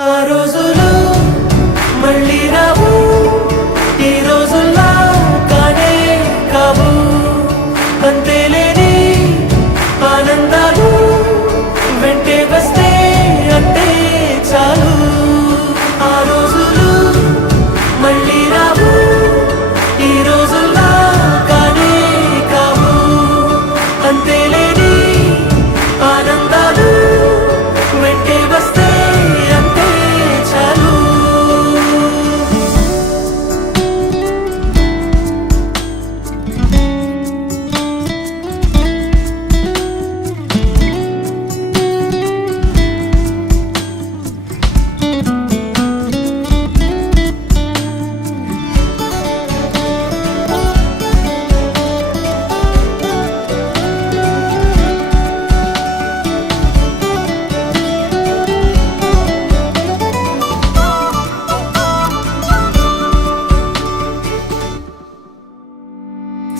ఆ రోజులు మళ్ళీ రావు, ఈ రోజుల్లా కానే కావు. అంతేలేని ఆనందాలు వెంటే వస్తే అంతే చాలు. ఆ రోజులు మళ్ళీ రావు, ఈ రోజుల్లా కానే కావు. అంతేలేని ఆనందాలు వెంటే వస్తే అంతే చాలు.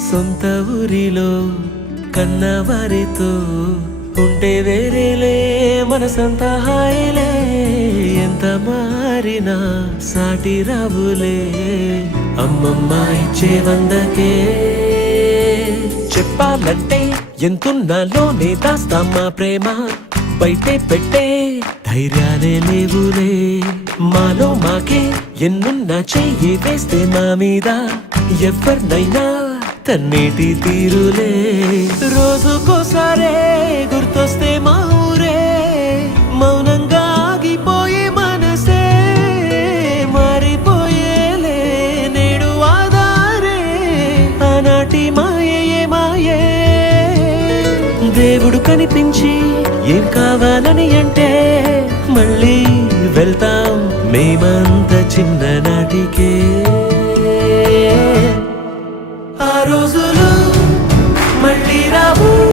సొంత ఊరిలో కన్నవారితో ఉంటే వేరేలే మనసంత హాయిలే. ఎంత మారినా సాటి రావులే అమ్మమ్మ ఇచ్చే వందకే. చెప్పాలంటే ఎంతున్నాలోనే దాస్తామా ప్రేమ, బయటే పెట్టే ధైర్యాలే లేవులే. మాలో మాకే ఎన్నున్నా చెయ్యి వేస్తే మా మీద ఎవరినైనా తన్నేటి తీరులే. రోజుకోసారే గుర్తొస్తే మా ఊరే, మౌనంగా ఆగిపోయే మనసే మారిపోయేలే నేడు ఆధారే. ఆనాటి మాయే మాయే, దేవుడు కనిపించి ఏం కావాలని అంటే మళ్ళీ వెళ్తాం మేమంత చిన్ననాటికే. ఆ రోజులు మళ్ళీ రావు,